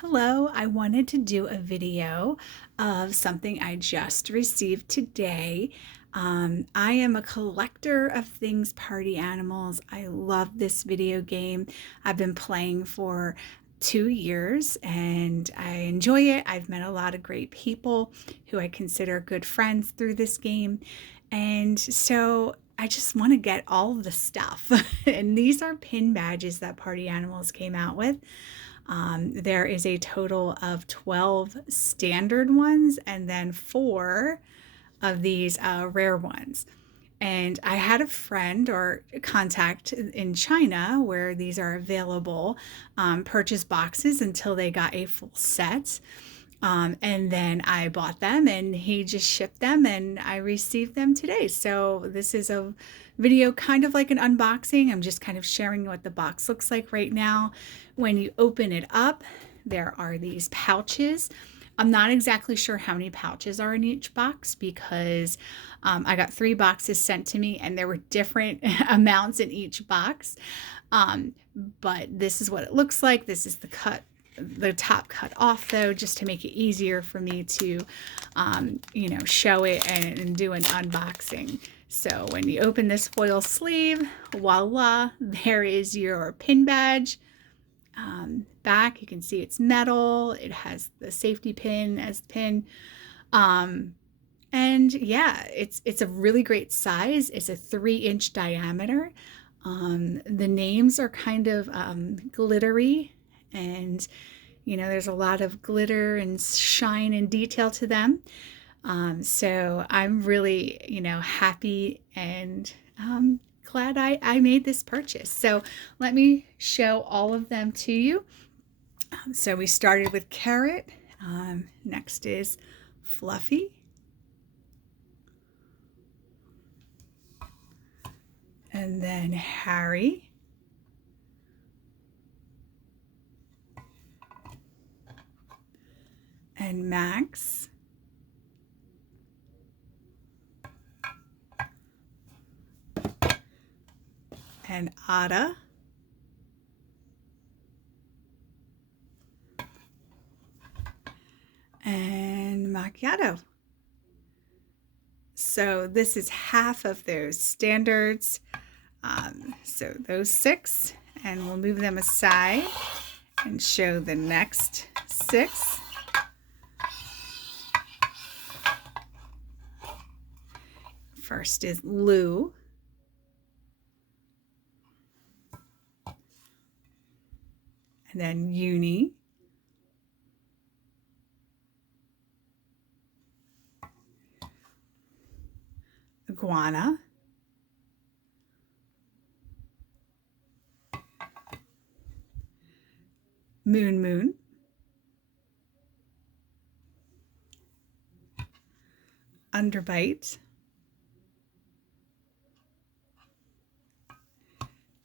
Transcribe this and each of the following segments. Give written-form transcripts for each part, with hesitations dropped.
Hello, I wanted to do a video of something I just received today. I am a collector of things party animals. I love this video game. I've been playing for 2 years and I enjoy it. I've met a lot of great people who I consider good friends through this game. And so I just want to get all of the stuff. And these are pin badges that Party Animals came out with. There is a total of 12 standard ones and then four of these rare ones. And I had a friend or contact in China where these are available, purchase boxes until they got a full set. And then I bought them and he just shipped them and I received them today. So this is a video kind of like an unboxing. I'm just kind of sharing what the box looks like right now. When you open it up, there are these pouches. I'm not exactly sure how many pouches are in each box because I got 3 boxes sent to me and there were different amounts in each box. But this is what it looks like. This is the top cut off though, just to make it easier for me to, show it and do an unboxing. So when you open this foil sleeve, voila, there is your pin badge. Back, you can see it's metal. It has the safety pin as the pin. And yeah, it's a really great size. It's a 3-inch diameter. The names are kind of glittery and there's a lot of glitter and shine and detail to them. So I'm really, happy and glad I made this purchase. So let me show all of them to you. So we started with Carrot. Next is Fluffy. And then Harry. And Max. And Ada. And Macchiato. So this is half of those standards. So those 6, and we'll move them aside and show the next 6. First is Lou. And then Uni. Iguana. Moon Moon. Underbite.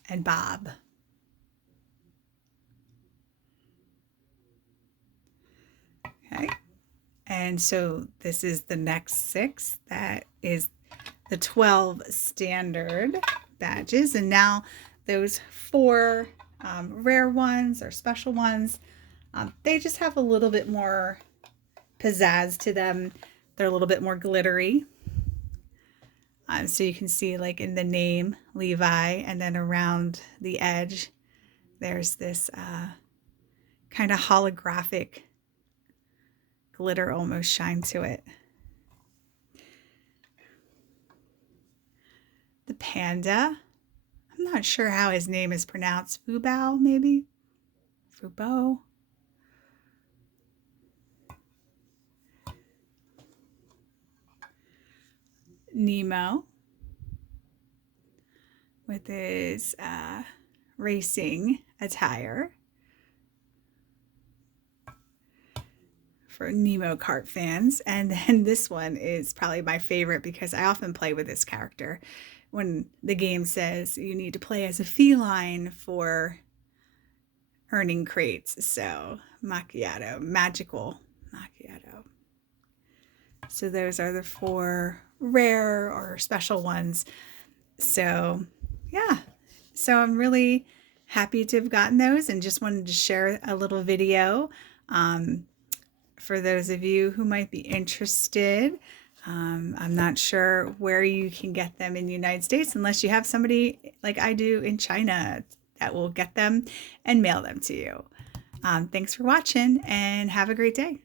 And Bob. Okay. And so this is the next 6. That is the 12 standard badges. And now those 4 rare ones or special ones, they just have a little bit more pizzazz to them. They're a little bit more glittery. So you can see like in the name, Levi, and then around the edge, there's this kind of holographic glitter almost shine to it. The panda. I'm not sure how his name is pronounced. Fubao, maybe? Fubo. Nemo with his racing attire for Nemo Kart fans. And then this one is probably my favorite because I often play with this character when the game says you need to play as a feline for earning crates. So Macchiato, magical Macchiato. So those are the 4 rare or special ones. So yeah, so I'm really happy to have gotten those and just wanted to share a little video For those of you who might be interested, I'm not sure where you can get them in the United States unless you have somebody like I do in China that will get them and mail them to you. Thanks for watching and have a great day.